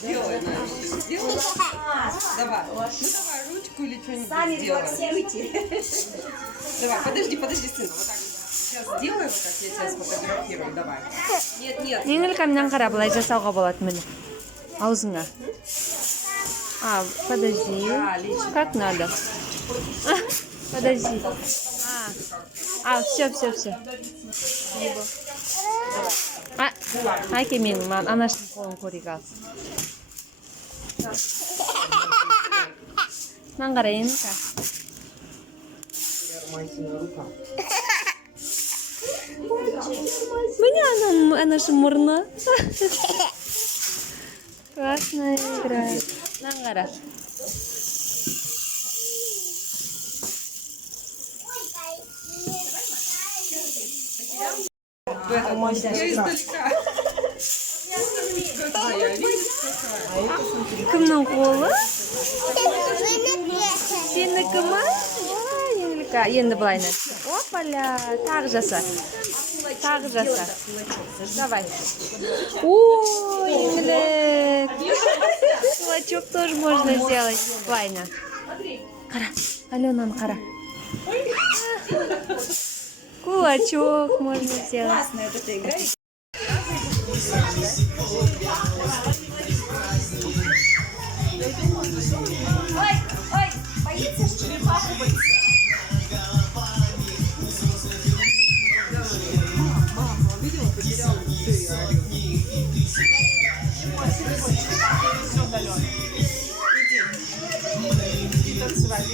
Сделай, Настя, сделай. Давай. Ну давай ручку или что-нибудь Сами сделай. релаксируйте. Давай, подожди, сына. Вот так. Сейчас сделай, вот как я тебя сфотографирую. Давай. Нет. Еңіл камнан қара, былай жасауға болады міне. Аузыңа. Подожди. Как надо? Подожди. Все. Айке менің анашының қолын көрейік ал. Мынаған қара енді. Міне ананың мұрны. Классно играет. Мынаған қара. Я издалека. Твоя, видишь, какая? Кімнің қолы? Сенікі ма? Еңліка. Енді былайны. Опаля. Тағы жаса. Давай. Ой, Еңлік. Кулачок тоже можно сделать. Былайны. Қара. Аленаны қара. Кулачок можно сделать. Классно это ты играешь. Ой, боится, что ли? Папа боится. Иди танцевать.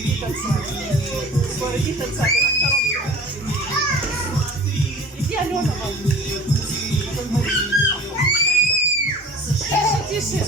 Скоро иди танцевать. Иди, Алена, вон. Тише.